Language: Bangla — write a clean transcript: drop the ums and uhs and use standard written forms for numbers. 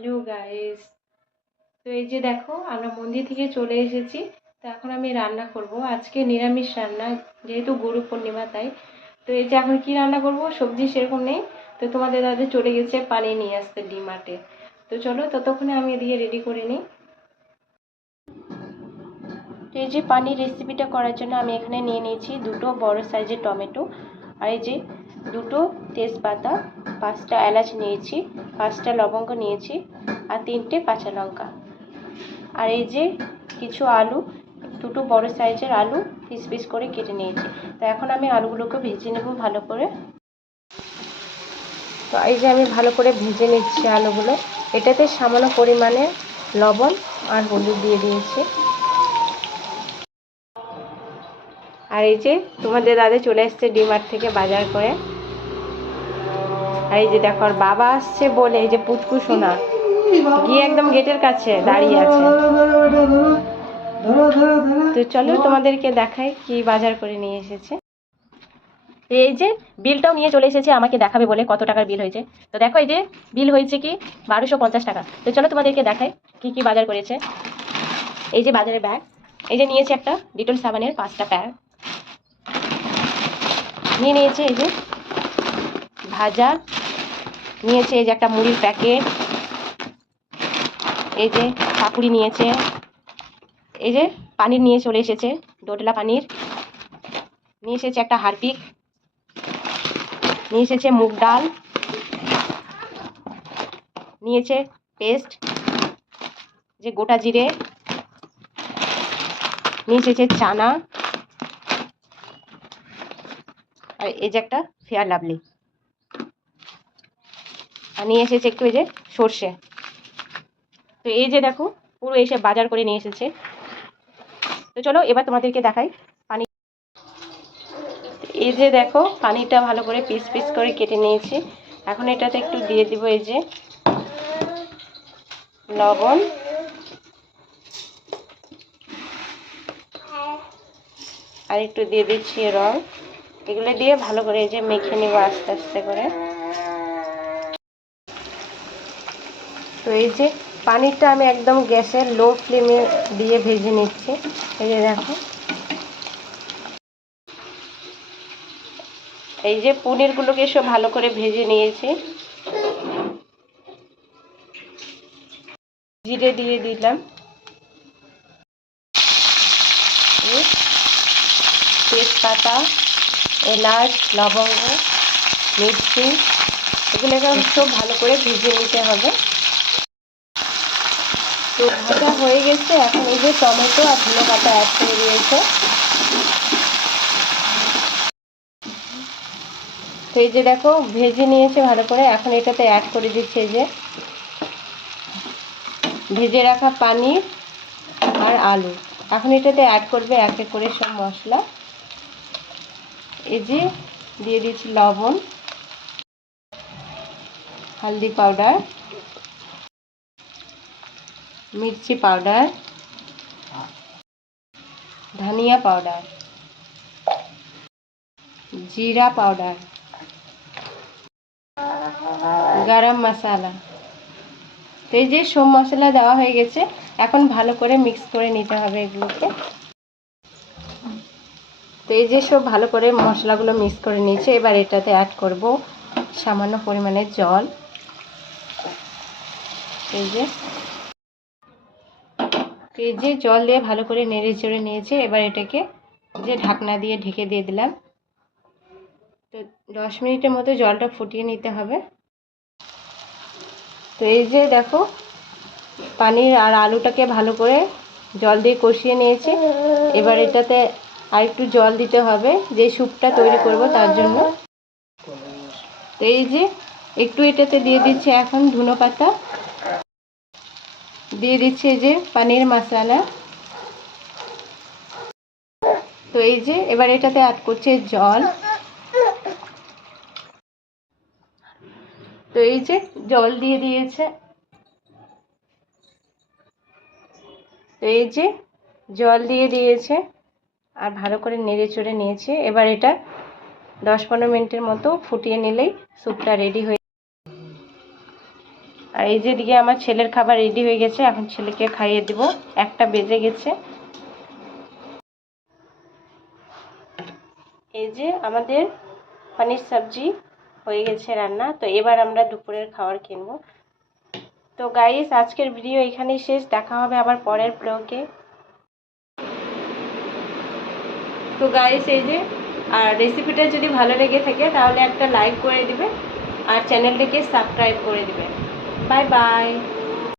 Hello guys. তো এই যে দেখো আমরা মন্দির থেকে চলে এসেছি। তো এখন আমি রান্না করব, আজকে নিরামিষ রান্না, যেহেতু গুরু পূর্ণিমা তাই। তো এই যে এখন কি রান্না করব, সবজি সেরকম নেই। তো তোমাদের দাদা চলে গেছে পানি নিয়ে আসতে ডিমার্টে। তো চলো ততক্ষণে আমি এদিকে রেডি করে নিই। তো এই যে পানির রেসিপিটা করার জন্য আমি এখানে নিয়ে নিয়েছি দুটো বড় সাইজের টমেটো, আর এই যে দুটো তেজপাতা, 5টা এলাচ নিয়েছি, 5টা লবঙ্গ নিয়েছি, আর 3টে কাঁচা লঙ্কা, আর এই যে কিছু আলু, দুটো বড় সাইজের আলু পিস পিস করে কেটে নিয়েছি। তো এখন আমি আলুগুলোকে ভেজে নেব ভালো করে। তো এই যে আমি ভালো করে ভেজে নিচ্ছি আলুগুলো। এটাতে সামান্য পরিমাণে লবণ আর হলুদ দিয়ে দিয়েছি। আর এই যে তোমাদের দাদা চলে আসছে ডিমার্ট থেকে বাজার করে। আর এই যে দেখো বাবা আসছে বলে এই যে পুচকু সোনা গিয়ে একদম গেটের কাছে দাঁড়িয়ে আছে। তো চলো তোমাদেরকে দেখাই কি বাজার করে নিয়ে এসেছে। এই যে বিলটাও নিয়ে চলে এসেছে আমাকে দেখাবে বলে কত টাকার বিল হয়েছে। তো দেখো এই যে বিল হয়েছে কি 1250 টাকা। তো চলো তোমাদেরকে দেখাই কি কি বাজার করেছে। এই যে বাজারের ব্যাগ, এই যে নিয়েছে একটা ডিটল সাবানের 5টা প্যাক, নিয়ে নিয়েছে এই যে ভাজা, নিয়েছে এই যে একটা মুড়ির প্যাকেট, এই যে পাপুড়ি নিয়েছে, এই যে পানির নিয়ে চলে এসেছে ডোডলা পানির, নিয়ে এসেছে একটা হারপিক, নিয়ে এসেছে মুগ ডাল, নিয়েছে পেস্ট যে গোটা জিরে, নিয়ে এসেছে চানা, আর এই যে একটা ফেয়ার লাভলি, আর নিয়ে এসেছে একটু এই যে সর্ষে। তো এই যে দেখো পুরো এসে বাজার করে নিয়ে এসেছে। তো চলো এবার তোমাদেরকে দেখাই পানি। এই যে দেখো পানিটা ভালো করে পিস পিস করে কেটে নিয়েছি। এখন এটাতে একটু দিয়ে দিব এই যে লবণ, আর একটু দিয়ে দিচ্ছি রং। এগুলো দিয়ে ভালো করে এই যে মেখে নেব আস্তে আস্তে করে। তো এই যে পানিটা আমি একদম গ্যাসের লো ফ্লেমে দিয়ে ভেজে নিচ্ছি। এই যে দেখো এই যে পনিরগুলোকে সব ভালো করে ভেজে নিয়েছি। জিরে দিয়ে দিলাম, তেজপাতা, এলাচ, লবঙ্গ, মির্চি, এগুলোকে সব ভালো করে ভেজে নিতে হবে। তো ভাজা হয়ে গেছে, এখন এই যে টমেটো আর ধনে পাতা অ্যাড করে দিয়েছে। তো এই যে দেখো ভেজে নিয়েছে ভালো করে, এখন এটাতে অ্যাড করে দিচ্ছে যে ভেজে রাখা পানির আর আলু। এখন এটাতে অ্যাড করবে এক এক করে সব মশলা। এই যে দিয়ে দিচ্ছি লবণ, হলদি পাউডার, মির্চি পাউডার, ধনিয়া পাউডার, জিরা পাউডার, গরম মশলা। তো এই যে সব মশলা দেওয়া হয়ে গেছে, এখন ভালো করে মিক্স করে নিতে হবে এগুলোকে। তো এই যে সব ভালো করে মশলাগুলো মিক্স করে নিয়েছে, এবার এটাতে অ্যাড করব সামান্য পরিমাণে জল। এই যে জল দিয়ে ভালো করে নেড়ে চেড়ে নিয়েছে, এবার এটাকে যে ঢাকনা দিয়ে ঢেকে দিয়ে দিলাম। তো 10 মিনিটের মতো জলটা ফুটিয়ে নিতে হবে। তো এই যে দেখো পানির আর আলুটাকে ভালো করে জল দিয়ে কষিয়ে নিয়েছি। এবার এটাতে আর একটু জল দিতে হবে যে স্যুপটা তৈরি করব তার জন্য। তো এই যে একটু এটাতে দিয়ে দিচ্ছি এখন ধনে পাতা, দিয়ে দিচ্ছি এই যে পনির মশলা। তো এই যে এবার এটাতে অ্যাড করছে জল। তো এই যে জল দিয়ে দিয়েছে। তো এই যে জল দিয়ে দিয়েছে আর ভালো করে নেড়ে চড়ে নিয়েছে। এবার এটা 10-15 মিনিটের মতো ফুটিয়ে নিলেই স্যুপটা রেডি হয়ে। আর এই যে দিকে আমার ছেলের খাবার রেডি হয়ে গেছে, এখন ছেলেকে খাইয়ে দেব। 1টা বেজে গেছে। এই যে আমাদের পনির সবজি হয়ে গেছে রান্না। তো এবার আমরা দুপুরের খাবার কিনবো। তো গাইস, আজকের ভিডিও এখানেই শেষ। দেখা হবে আবার পরের ব্লগে। তো গাইস, এই যে আর রেসিপিটা যদি ভালো লেগে থাকে তাহলে একটা লাইক করে দিবে আর চ্যানেলটিকে সাবস্ক্রাইব করে দিবে। Bye bye.